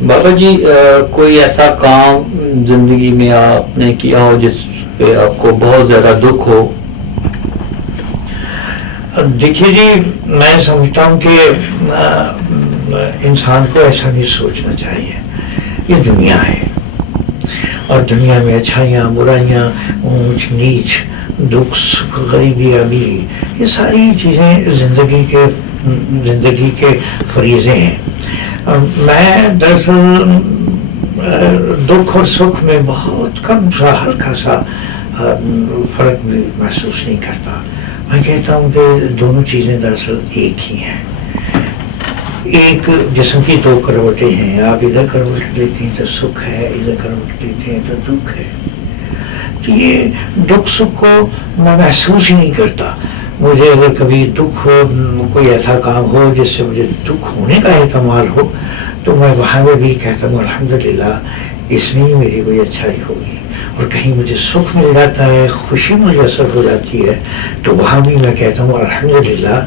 بابا جی کوئی ایسا کام زندگی میں آپ نے کیا ہو جس پہ آپ کو بہت زیادہ دکھ ہو؟ دیکھیے جی، میں سمجھتا ہوں کہ انسان کو ایسا نہیں سوچنا چاہیے. یہ دنیا ہے اور دنیا میں اچھائیاں برائیاں، اونچ نیچ، دکھ سکھ، غریبی امیری، یہ ساری چیزیں زندگی کے فریضے ہیں. میں دراصل دکھ اور سکھ میں بہت کم سا ہلکا سا فرق بھی محسوس نہیں کرتا. میں کہتا ہوں کہ دونوں چیزیں دراصل ایک ہی ہیں. ایک جسم کی دو کروٹیں ہیں، آپ ادھر کروٹ لیتے ہیں تو سکھ ہے، ادھر کروٹ لیتے ہیں تو دکھ ہے. تو یہ دکھ سکھ کو میں محسوس ہی نہیں کرتا. مجھے اگر کبھی دکھ ہو، کوئی ایسا کام ہو جس سے مجھے دکھ ہونے کا احتمال ہو، تو میں وہاں میں بھی کہتا ہوں الحمدللہ اس میں ہی میری کوئی اچھائی ہوگی. اور کہیں مجھے سکھ مل جاتا ہے، خوشی میسر ہو جاتی ہے، تو وہاں بھی میں کہتا ہوں الحمدللہ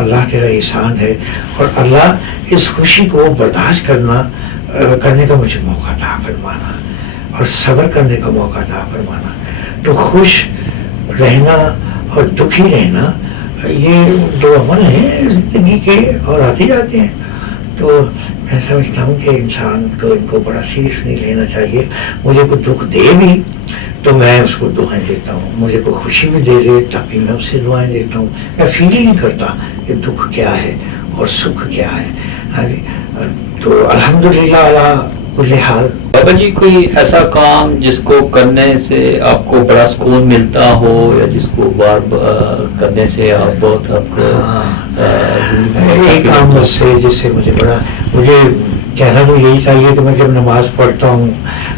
اللہ تیرا احسان ہے، اور اللہ اس خوشی کو برداشت کرنے کا مجھے موقع عطا فرمانا اور صبر کرنے کا موقع عطا فرمانا. تو خوش رہنا اور دکھی رہنا یہ دو عمل ہیں زندگی کے اور آتے جاتے ہیں. تو میں سمجھتا ہوں کہ انسان کو ان کو بڑا سیریس نہیں لینا چاہیے. مجھے کوئی دکھ دے بھی تو میں اس کو دعائیں دیتا ہوں، مجھے کوئی خوشی بھی دے دے تب بھی میں اس سے دعائیں دیتا ہوں. میں فیل ہی نہیں کرتا کہ دکھ کیا ہے اور سکھ کیا ہے. تو الحمدللہ علی کل حال. بابا جی کوئی ایسا کام جس کو کرنے سے آپ کو بڑا سکون ملتا ہو، یا جس کو بار کرنے سے آپ بہت آپ کو ایک کام سے جس سے مجھے کہنا تو یہی چاہیے کہ میں جب نماز پڑھتا ہوں،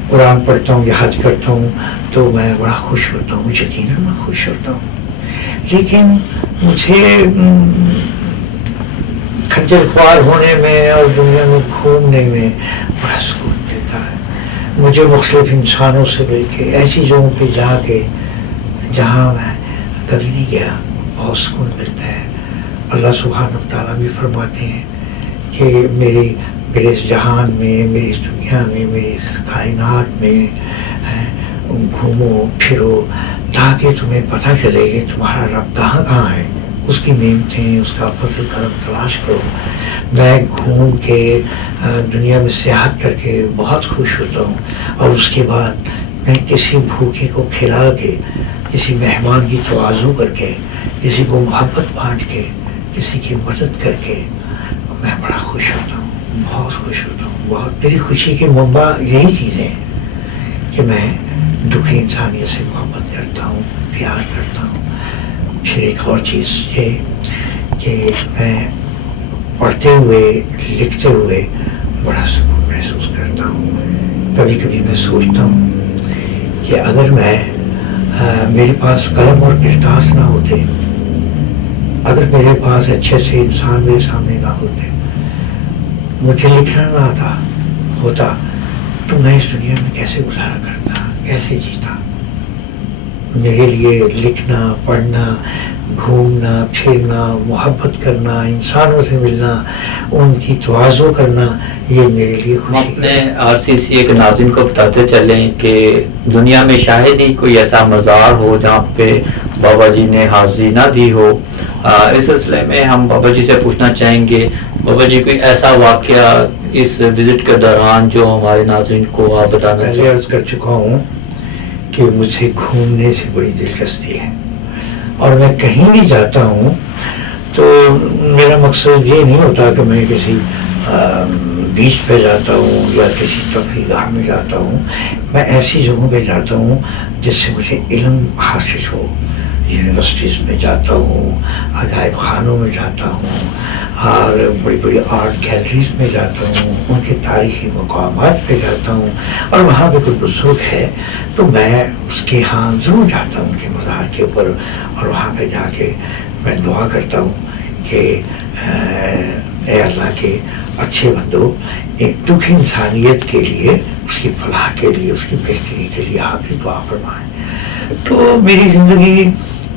قرآن پڑھتا ہوں یا حج کرتا ہوں تو میں بڑا خوش ہوتا ہوں. یقیناً میں خوش ہوتا ہوں، لیکن مجھے کھجل خوار ہونے میں اور دنیا میں گھومنے میں بڑا سکون ملتا ہے. مجھے مختلف انسانوں سے مل کے ایسی جگہوں پہ جا کے جہاں میں کبھی نہیں گیا بہت سکون ملتا ہے. اللہ سبحانہ وتعالیٰ بھی فرماتے ہیں کہ میرے اس جہان میں، میری اس دنیا میں، میری اس کائنات میں گھومو پھرو تاکہ تمہیں پتہ چلے کہ تمہارا رب کہاں کہاں ہے، اس کی نعمتیں، اس کا فضل کرم تلاش کرو. میں گھوم کے دنیا میں سیاحت کر کے بہت خوش ہوتا ہوں، اور اس کے بعد میں کسی بھوکے کو کھلا کے، کسی مہمان کی تواضع کر کے، کسی کو محبت بانٹ کے، کسی کی مدد کر کے میں بڑا خوش ہوتا ہوں، بہت خوش ہوتا ہوں. بہت میری خوشی کے منبع یہی چیزیں ہیں کہ میں دکھی انسانیت سے محبت کرتا ہوں، پیار کرتا ہوں. پھر ایک اور چیز یہ کہ میں پڑھتے ہوئے لکھتے ہوئے بڑا سکون محسوس کرتا ہوں. کبھی کبھی میں سوچتا ہوں کہ اگر میرے پاس قلم اور کرتاس نہ ہوتے، اگر میرے پاس اچھے سے انسان میرے سامنے نہ ہوتے، مجھے لکھنا نہ آتا ہوتا، تو میں اس دنیا میں کیسے گزارا کرتا، کیسے جیتا. میرے لیے لکھنا، پڑھنا، گھومنا پھرنا، محبت کرنا، انسانوں سے ملنا، ان کی تواضع کرنا، یہ میرے لیے ہم خوشی اپنے RCCA کے ناظرین کو بتاتے چلیں کہ دنیا میں شاید ہی کوئی ایسا مزار ہو جہاں پہ بابا جی نے حاضری نہ دی ہو. اس سلسلے میں ہم بابا جی سے پوچھنا چاہیں گے، بابا جی کوئی ایسا واقعہ اس وزٹ کے دوران جو ہمارے ناظرین کو آپ بتانا پہلے چاہیں. عرض کر چکا ہوں کہ مجھے گھومنے سے بڑی دلچسپی ہے، اور میں کہیں بھی جاتا ہوں تو میرا مقصد یہ نہیں ہوتا کہ میں کسی بیچ پہ جاتا ہوں یا کسی تفریح گاہ میں جاتا ہوں. میں ایسی جگہوں پہ جاتا ہوں جس سے مجھے علم حاصل ہو. یونیورسٹیز میں جاتا ہوں، عجائب خانوں میں جاتا ہوں، اور بڑی بڑی آرٹ گیلریز میں جاتا ہوں، ان کے تاریخی مقامات پہ جاتا ہوں، اور وہاں پہ کوئی بزرگ ہے تو میں اس کے ہاں ضرور جاتا ہوں، ان کے مزار کے اوپر، اور وہاں پہ جا کے میں دعا کرتا ہوں کہ اے اللہ کے اچھے بندو، ایک دکھی انسانیت کے لیے، اس کی فلاح کے لیے، اس کی بہتری کے لیے آپ ہی دعا فرمائیں. تو میری زندگی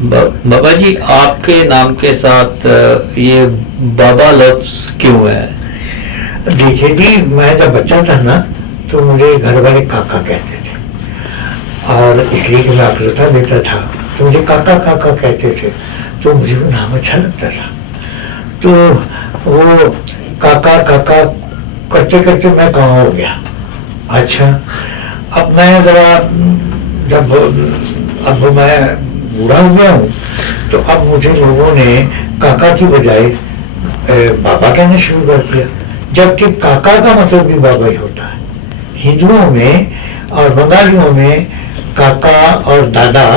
بابا جی آپ کے نام کے ساتھ یہ بابا لفظ کیوں ہے؟ دیکھیے جی، میں جب بچہ تھا نا تو مجھے گھر والے کاکا کہتے تھے، اور اس لیے کہ میں اکلوتا بیٹا تھا تو مجھے کاکا کاکا کہتے تھے، تو مجھے وہ نام اچھا لگتا تھا. تو وہ کاکا کاکا کرتے کرتے میں کہاں ہو گیا. اچھا اب میں ذرا جب اب میں بوڑھا ہو گیا ہوں تو اب مجھے لوگوں نے کاکا کی بجائے بابا کہنا شروع کر دیا، جبکہ کاکا کا مطلب بھی بابا ہی ہوتا ہے. ہندوؤں میں اور بنگالیوں میں کاکا اور دادا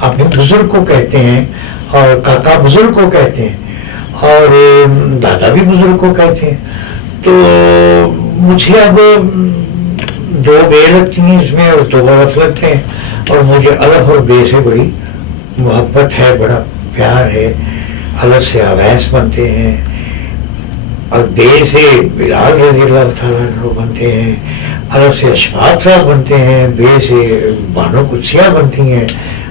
اپنے بزرگ کو کہتے ہیں، اور کاکا بزرگ کو کہتے ہیں، اور دادا بھی بزرگ کو کہتے ہیں. تو مجھے اب دو بے لگتی ہیں اس میں اور دو غلط لگتے ہیں، اور مجھے الف اور بے سے بڑی محبت ہے، بڑا پیار ہے. الف سے اویس بنتے ہیں اور بے سے بلال رضی اللہ تعالیٰ عنہ بنتے ہیں، الف سے اشفاق صاحب بنتے ہیں، بے سے بانو قدسیہ بنتی ہیں،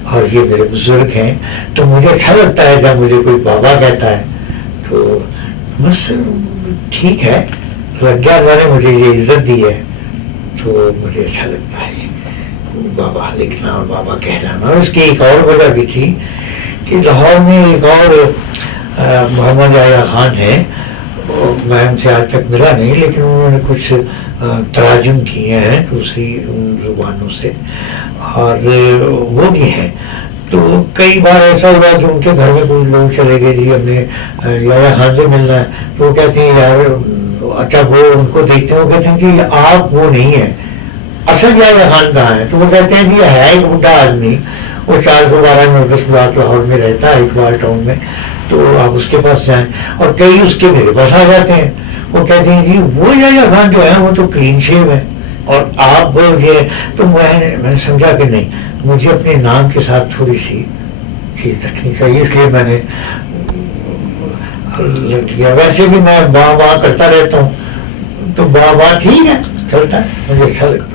اور یہ میرے بزرگ ہیں. تو مجھے اچھا لگتا ہے جب مجھے کوئی بابا کہتا ہے، تو بس ٹھیک ہے، لگ گیا، اللہ نے مجھے یہ عزت دی ہے تو مجھے اچھا لگتا ہے بابا لکھنا اور بابا کہلانا. اور اس کی ایک اور وجہ بھی تھی کہ لاہور میں ایک اور محمد آیا خان ہے، میں ان سے آج تک ملا نہیں، لیکن انہوں نے کچھ تراجم کیے ہیں دوسری زبانوں سے، اور وہ بھی ہیں. تو کئی بار ایسا ہوا کہ ان کے گھر میں کوئی لوگ چلے گئے، جی ہم نے یایا خان سے ملنا ہے، تو وہ کہتے ہیں یار، اچھا وہ ان کو دیکھتے ہیں، وہ کہتے ہیں کہ آپ وہ نہیں ہیں، اصل یایا خان کہاں ہے؟ تو وہ کہتے ہیں کہ یہ ہے ایک بڈھا آدمی، وہ 412 نوٹس بلاک لاہور میں رہتا ہے، اقبال ٹاؤن میں، تو آپ اس کے پاس جائیں. اور کئی اس کے میرے پاس آ جاتے ہیں، وہ کہتے ہیں جی وہ یایا خان جو ہے وہ تو کلین شیو ہے، اور آپ یہ. تو میں نے سمجھا کہ نہیں، مجھے اپنے نام کے ساتھ تھوڑی سی چیز رکھنی چاہیے، اس لیے میں نے لگ گیا. ویسے بھی میں با کرتا رہتا ہوں، تو با ٹھیک ہے، چلتا ہے، مجھے اچھا لگتا ہے.